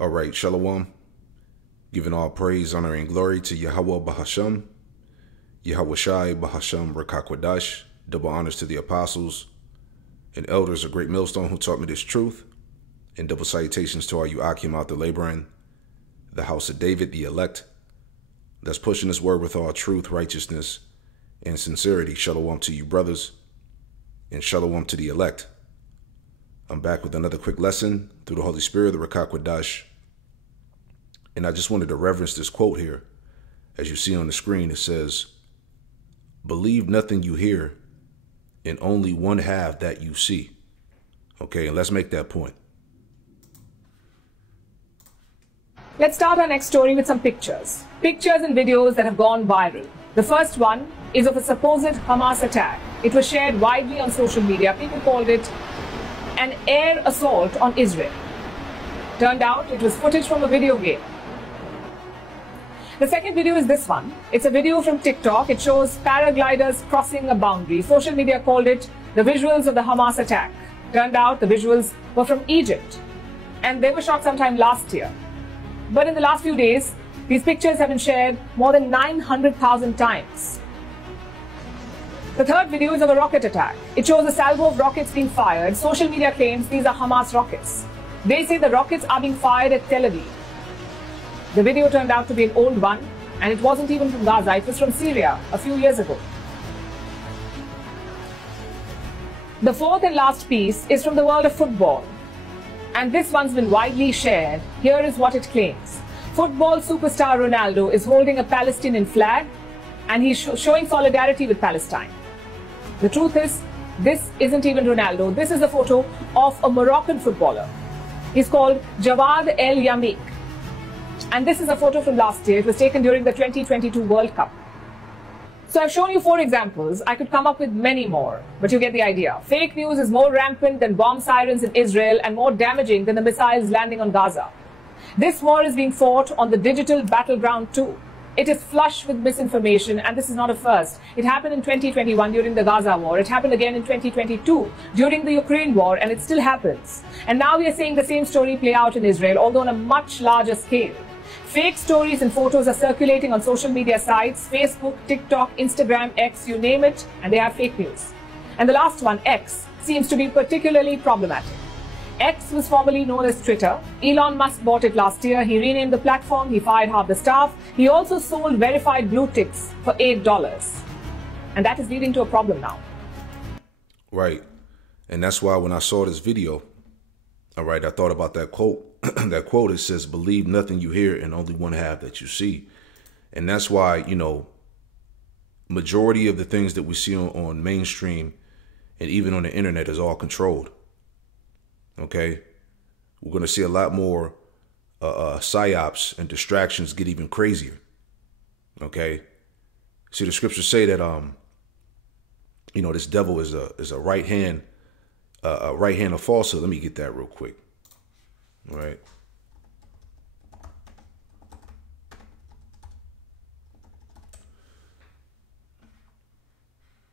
All right, Shalom. Giving all praise, honor, and glory to Yahweh Bahasham, Yahweh Shai Bahasham Rakakwadash. Double honors to the apostles and elders of Great Millstone who taught me this truth. And double salutations to all you Akim out there laboring, the house of David, the elect, that's pushing this word with all truth, righteousness, and sincerity. Shalom to you, brothers, and shalom to the elect. I'm back with another quick lesson through the Holy Spirit, the Rakakwadash. And I just wanted to reverence this quote here. As you see on the screen, it says, "Believe nothing you hear, and only one half that you see." Okay, and let's make that point. Let's start our next story with some pictures. Pictures and videos that have gone viral. The first one is of a supposed Hamas attack. It was shared widely on social media. People called it an air assault on Israel. Turned out it was footage from a video game. The second video is this one. It's a video from TikTok. It shows paragliders crossing a boundary. Social media called it the visuals of the Hamas attack. Turned out the visuals were from Egypt, and they were shot sometime last year. But in the last few days, these pictures have been shared more than 900,000 times. The third video is of a rocket attack. It shows a salvo of rockets being fired. Social media claims these are Hamas rockets. They say the rockets are being fired at Tel Aviv. The video turned out to be an old one, and it wasn't even from Gaza. It was from Syria a few years ago. The fourth and last piece is from the world of football, and this one's been widely shared. Here is what it claims. Football superstar Ronaldo is holding a Palestinian flag, and he's showing solidarity with Palestine. The truth is, this isn't even Ronaldo. This is a photo of a Moroccan footballer. He's called Jawad El Yamik. And this is a photo from last year. It was taken during the 2022 World Cup. So I've shown you 4 examples. I could come up with many more, but you get the idea. Fake news is more rampant than bomb sirens in Israel and more damaging than the missiles landing on Gaza. This war is being fought on the digital battleground too. It is flush with misinformation, and this is not a first. It happened in 2021 during the Gaza war. It happened again in 2022 during the Ukraine war, and it still happens. And now we are seeing the same story play out in Israel, although on a much larger scale. Fake stories and photos are circulating on social media sites, Facebook, TikTok, Instagram, X, you name it, and they have fake news. And the last one, X, seems to be particularly problematic. X was formerly known as Twitter. Elon Musk bought it last year. He renamed the platform. He fired half the staff. He also sold verified blue ticks for $8. And that is leading to a problem now. Right. And that's why when I saw this video, all right, I thought about that quote. That quote, it says, "Believe nothing you hear and only one half that you see." And that's why, you know, majority of the things that we see on mainstream and even on the internet is all controlled. Okay, we're going to see a lot more Psyops and distractions get even crazier. Okay, see, the scriptures say that you know, this devil is a right hand of falsehood. Let me get that real quick. All right.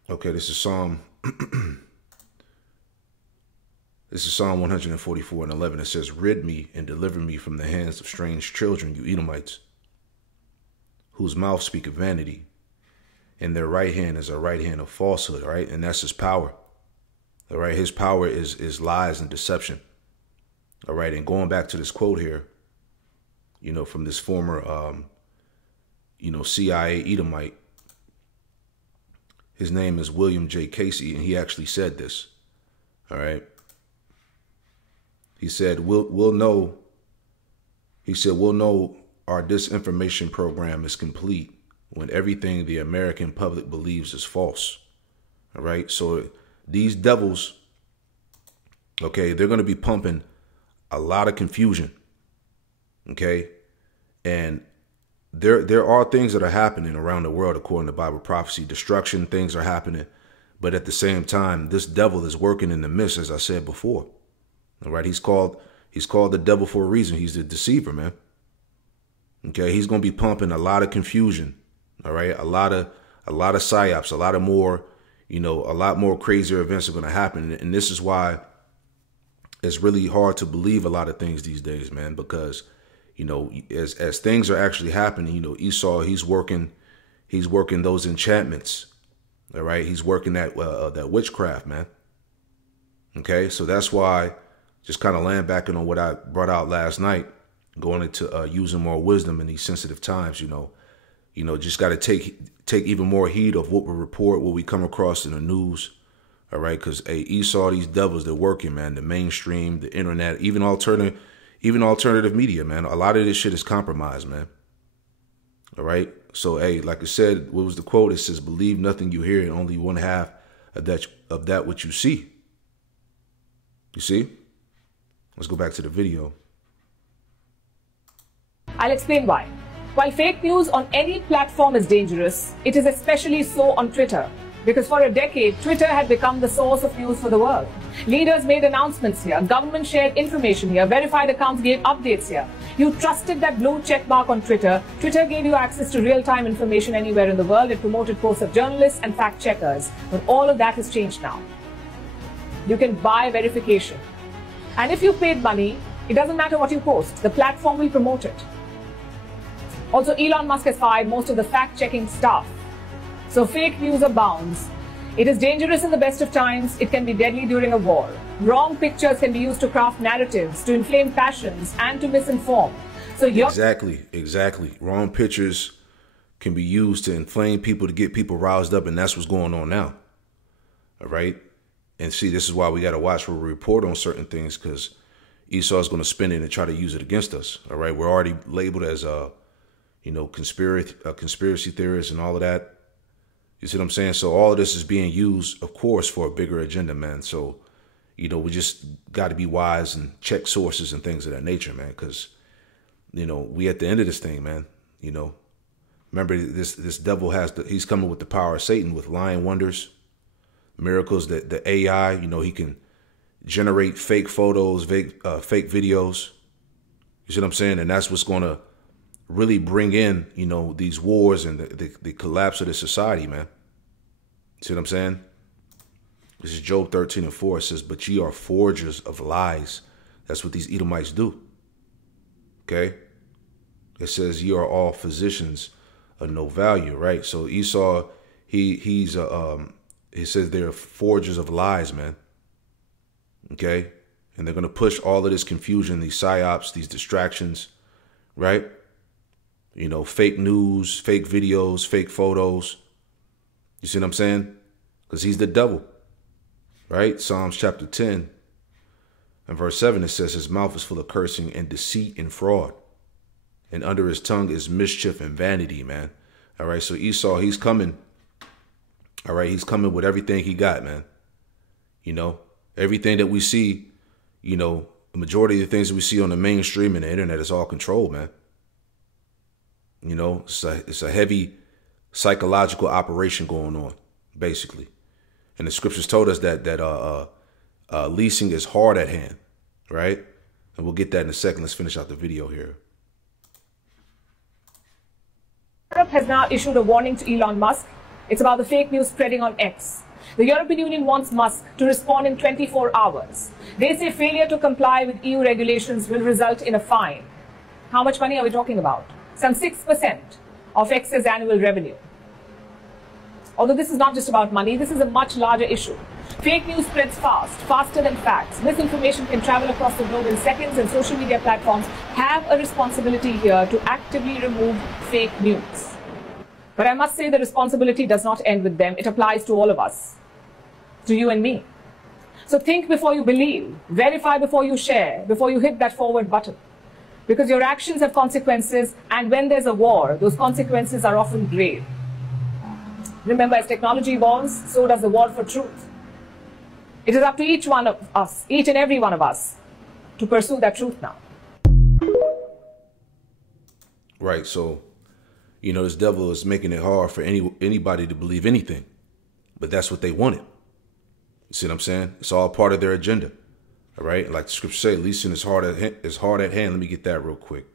Okay, this is Psalm. This is Psalm 144:11. It says, "Rid me and deliver me from the hands of strange children, you Edomites, whose mouth speak of vanity, and their right hand is a right hand of falsehood." All right, and that's his power. All right, his power is lies and deception. All right, and going back to this quote here, you know, from this former, you know, CIA Edomite, his name is William J. Casey, and he actually said this. All right. He said, we'll know. He said, "We'll know our disinformation program is complete when everything the American public believes is false." All right. So these devils, okay, they're going to be pumping a lot of confusion. Okay. And there are things that are happening around the world, according to Bible prophecy. Destruction, things are happening. But at the same time, this devil is working in the midst, as I said before. All right. He's called the devil for a reason. He's the deceiver, man. Okay. He's going to be pumping a lot of confusion. All right. A lot of psyops, a lot of more, you know, a lot more crazier events are going to happen. And this is why it's really hard to believe a lot of things these days, man, because, you know, as things are actually happening, you know, Esau, he's working those enchantments. All right. He's working that witchcraft, man. OK, so that's why just kind of land back on what I brought out last night, going into using more wisdom in these sensitive times, you know, just got to take even more heed of what we report, what we come across in the news. All right. Because Esau, these devils, they're working, man. The mainstream, the internet, even alternative media, man. A lot of this shit is compromised, man. All right. So, hey, like I said, what was the quote? It says, believe nothing you hear and only one half of that what you see. You see? Let's go back to the video. I'll explain why. While fake news on any platform is dangerous, it is especially so on Twitter. Because for a decade, Twitter had become the source of news for the world. Leaders made announcements here, government shared information here, verified accounts gave updates here. You trusted that blue check mark on Twitter. Twitter gave you access to real-time information anywhere in the world. It promoted posts of journalists and fact-checkers. But all of that has changed now. You can buy verification. And if you paid money, it doesn't matter what you post. The platform will promote it. Also, Elon Musk has fired most of the fact-checking staff. So fake news abounds. It is dangerous in the best of times. It can be deadly during a war. Wrong pictures can be used to craft narratives, to inflame passions, and to misinform. So Exactly. Wrong pictures can be used to inflame people, to get people roused up, and that's what's going on now. All right? And see, this is why we got to watch where we report on certain things, because Esau is going to spin it and try to use it against us. All right? We're already labeled as, conspiracy theorists and all of that. You see what I'm saying? So all of this is being used, of course, for a bigger agenda, man. So, you know, we just got to be wise and check sources and things of that nature, man, because, you know, we at the end of this thing, man. You know, remember, this devil he's coming with the power of Satan, with lying wonders, miracles, that the AI, you know, he can generate fake photos, fake videos. You see what I'm saying? And that's what's going to really bring in, you know, these wars and the collapse of the society, man. See what I'm saying? This is Job 13:4. It says, but ye are forgers of lies. That's what these Edomites do. Okay? It says, ye are all physicians of no value, right? So Esau, he says they're forgers of lies, man. Okay? And they're going to push all of this confusion, these psyops, these distractions, right? You know, fake news, fake videos, fake photos. You see what I'm saying? Because he's the devil, right? Psalms chapter 10 and verse 7, it says, his mouth is full of cursing and deceit and fraud. And under his tongue is mischief and vanity, man. All right, so Esau, he's coming. All right, he's coming with everything he got, man. You know, everything that we see, you know, the majority of the things that we see on the mainstream and the internet is all controlled, man. You know, it's a heavy psychological operation going on, basically. And the scriptures told us that leasing is hard at hand, right? And we'll get that in a second. Let's finish out the video here. Europe has now issued a warning to Elon Musk. It's about the fake news spreading on X. The European Union wants Musk to respond in 24 hours. They say failure to comply with EU regulations will result in a fine. How much money are we talking about? Some 6% of X's annual revenue. Although this is not just about money, this is a much larger issue. Fake news spreads fast, faster than facts. Misinformation can travel across the globe in seconds, and social media platforms have a responsibility here to actively remove fake news. But I must say the responsibility does not end with them. It applies to all of us, to you and me. So think before you believe, verify before you share, before you hit that forward button. Because your actions have consequences, and when there's a war, those consequences are often grave. Remember, as technology evolves, so does the war for truth. It is up to each one of us, each and every one of us, to pursue that truth now. Right, so, you know, this devil is making it hard for anybody to believe anything. But that's what they wanted. You see what I'm saying? It's all part of their agenda. All right, like the scripture say, leasing is hard at hand. Let me get that real quick.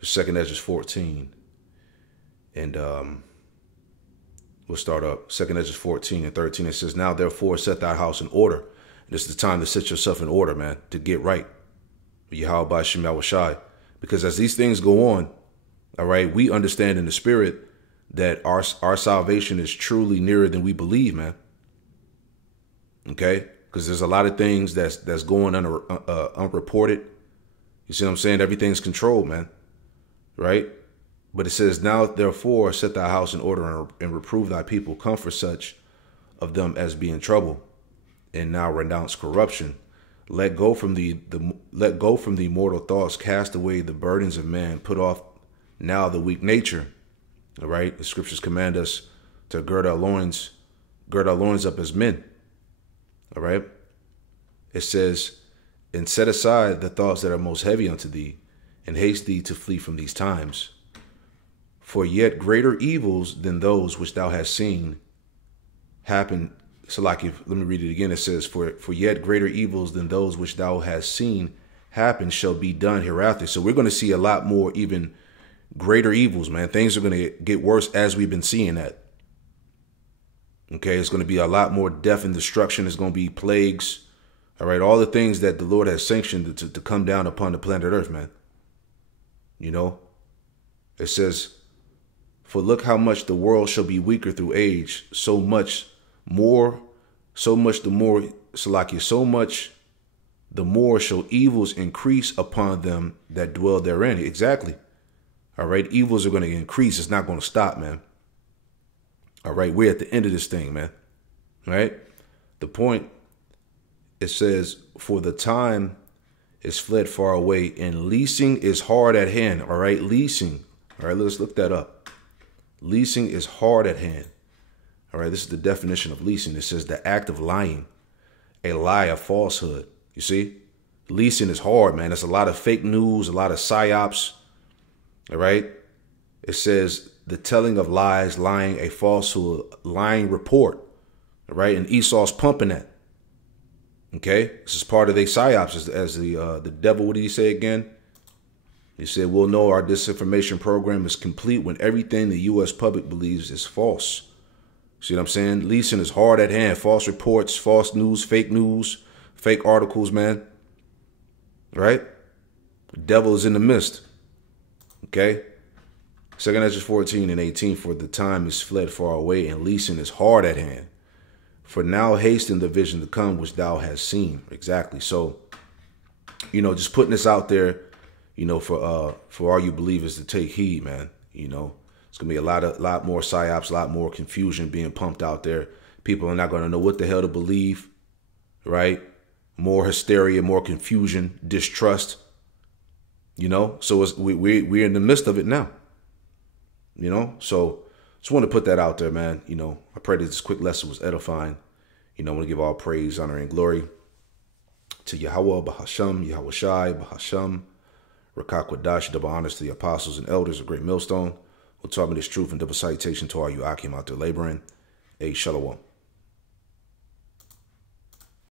2 Ezra 14, and we'll start up. 2 Ezra 14 and 13. It says, now therefore set thy house in order, This is the time to set yourself in order, man, to get right. Yahweh Ba'ashem Yahushai. Because as these things go on, all right, we understand in the spirit that our salvation is truly nearer than we believe, man. Okay? Because there's a lot of things that's going unreported. You see what I'm saying? Everything's controlled, man. Right? But it says, now, therefore, set thy house in order and reprove thy people. Comfort such of them as be in trouble. And now renounce corruption. Let go from the mortal thoughts. Cast away the burdens of man. Put off now the weak nature. All right? The scriptures command us to gird our loins up as men. All right? It says, and set aside the thoughts that are most heavy unto thee, and haste thee to flee from these times. For yet greater evils than those which thou hast seen happen. So like, let me read it again. It says, for yet greater evils than those which thou hast seen happen shall be done hereafter. So we're going to see a lot more, even greater evils, man. Things are going to get worse as we've been seeing that. Okay, it's going to be a lot more death and destruction. It's going to be plagues. All right, all the things that the Lord has sanctioned to come down upon the planet Earth, man. You know, it says, for look how much the world shall be weaker through age, so much the more shall evils increase upon them that dwell therein. Exactly. All right, evils are going to increase. It's not going to stop, man. All right, we're at the end of this thing, man. All right, the point, it says, for the time is fled far away, and leasing is hard at hand. All right, leasing. All right, let's look that up. Leasing is hard at hand. All right, this is the definition of leasing. It says the act of lying, a lie, a falsehood. You see, leasing is hard, man. It's a lot of fake news, a lot of psyops. All right, it says the telling of lies, lying, a falsehood, lying report. All right, and Esau's pumping that. Okay, this is part of their psyops as the devil. What did he say again? He said, we'll know our disinformation program is complete when everything the U.S. public believes is false. See what I'm saying? Leasing is hard at hand. False reports, false news, fake articles, man. Right? The devil is in the midst. Okay? 2 Ezra 14 and 18, for the time is fled far away, and leasing is hard at hand. For now hasten the vision to come which thou hast seen. Exactly. So, you know, just putting this out there, you know, for all you believers to take heed, man. You know, it's gonna be a lot more psyops, a lot more confusion being pumped out there. People are not gonna know what the hell to believe, right? More hysteria, more confusion, distrust. You know, so we're in the midst of it now. You know, so just want to put that out there, man. You know, I pray that this quick lesson was edifying. You know, I want to give all praise, honor, and glory to Yahweh, Bahasham, Yahushai, Bahasham, Rakakwadash, double honors to the apostles and elders of Great Millstone, who taught me this truth, and double citation to all you Akim out there laboring. Shalom.